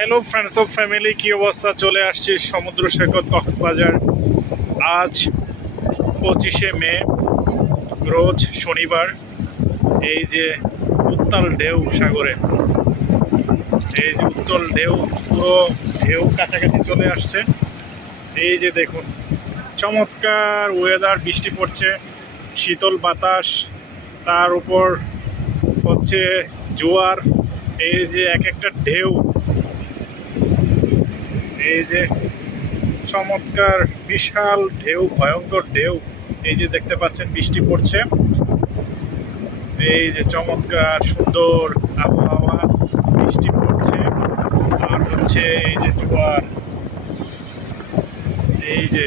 Hello friends of family কি অবস্থা? চলে আসছে সমুদ্র সৈকত কক্সবাজার। আজ পঁচিশে মে, রোজ শনিবার, এই যে উত্তাল ঢেউ সাগরে। এই যে উত্তল ঢেউ, পুরো ঢেউ কাছাকাছি চলে আসছে। এই যে দেখুন, চমৎকার ওয়েদার বৃষ্টি পড়ছে, শীতল বাতাস, তার উপর হচ্ছে জোয়ার, এই যে এক একটা ঢেউ। এই যে চমৎকার, বিশাল ঢেউ, ভয়ঙ্কর ঢেউ, এই যে দেখতে পাচ্ছেন বৃষ্টি পড়ছে। এই যে চমৎকার, সুন্দর আবহাওয়া, বৃষ্টি পড়ছে আর হচ্ছে, এই যে জোয়ার। এই যে